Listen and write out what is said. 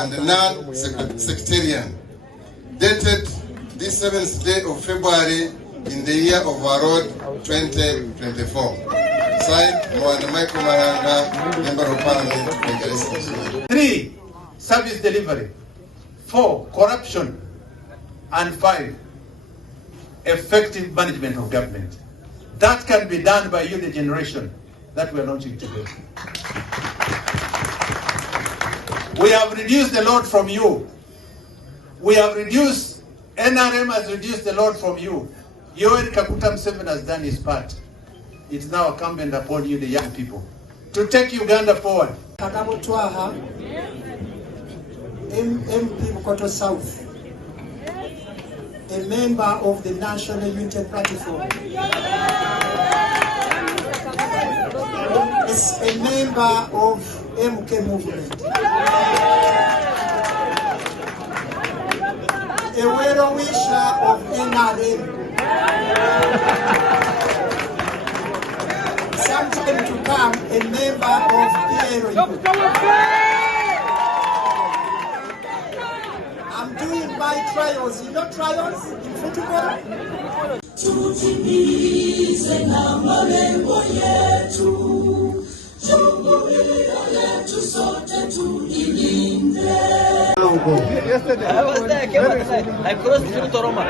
and non-sectarian, dated this 7th day of February in the year of our Lord 2024. Signed, Mwanda Michael Mahanga, Member of Parliament, Agacencwire. 3. Service delivery. 4. Corruption. And 5. Effective management of government. That can be done by you, the generation that we are launching today. We have reduced the load from you. We have reduced, NRM has reduced the load from you. Yoweri Kaguta Museveni has done his part. It's now incumbent upon you, the young people, to take Uganda forward. Kagabo Twaha, MP Bukoto South, a member of the National Unity Platform, a member of MK Movement, a well-wisher of NRM, sometime to come a member of PLO. I'm doing my trials. You know trials in football? Tutimize na malengo yetu, jumuiya yetu sote tuilinde. Yesterday I was there, I crossed through Toroma.